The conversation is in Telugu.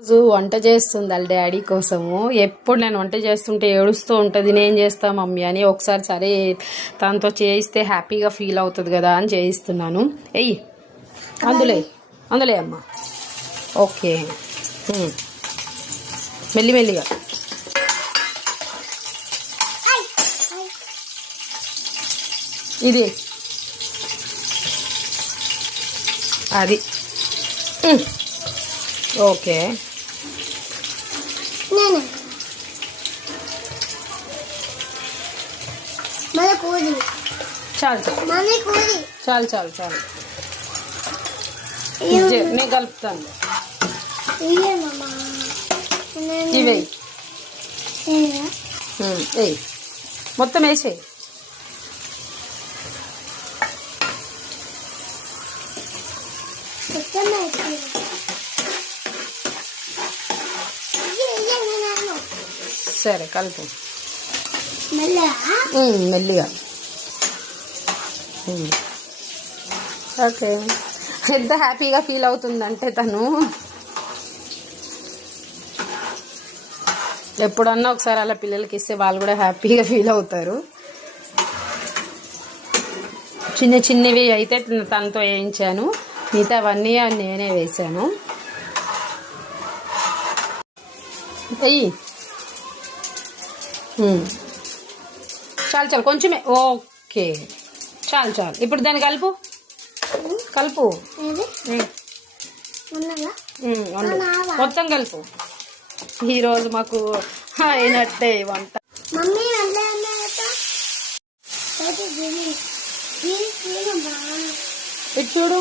రోజు వంట చేస్తుంది వాళ్ళ డాడీ కోసము. ఎప్పుడు నేను వంట చేస్తుంటే ఏడుస్తూ ఉంటుంది, నేను చేస్తా మమ్మీ అని. ఒకసారి సరే తనతో చేయిస్తే హ్యాపీగా ఫీల్ అవుతుంది కదా అని చేయిస్తున్నాను. ఎయ్యి అందులే అందులే అమ్మ. ఓకే, మెల్లిమెల్లిగా. ఇది అది ఓకే. చాలు చాలు చాలు చాలు. నేను కలుపుతాను. ఇవే మొత్తం వేసేయి. సరే కలుపు మెల్లిగా. ఓకే, ఎంత హ్యాపీగా ఫీల్ అవుతుందంటే తను. ఎప్పుడన్నా ఒకసారి అలా పిల్లలకి ఇస్తే వాళ్ళు కూడా హ్యాపీగా ఫీల్ అవుతారు. చిన్న చిన్నవి అయితే తనతో వేయించాను, మిగతా అవన్నీ నేనే వేసాను. అయ్యి చాలు చాలు కొంచెమే. ఓకే చాలు చాలు. ఇప్పుడు దాన్ని కలుపు కలుపు మొత్తం కలుపు. ఈరోజు మాకు అయినట్టే వంట. ఇటు చూడు.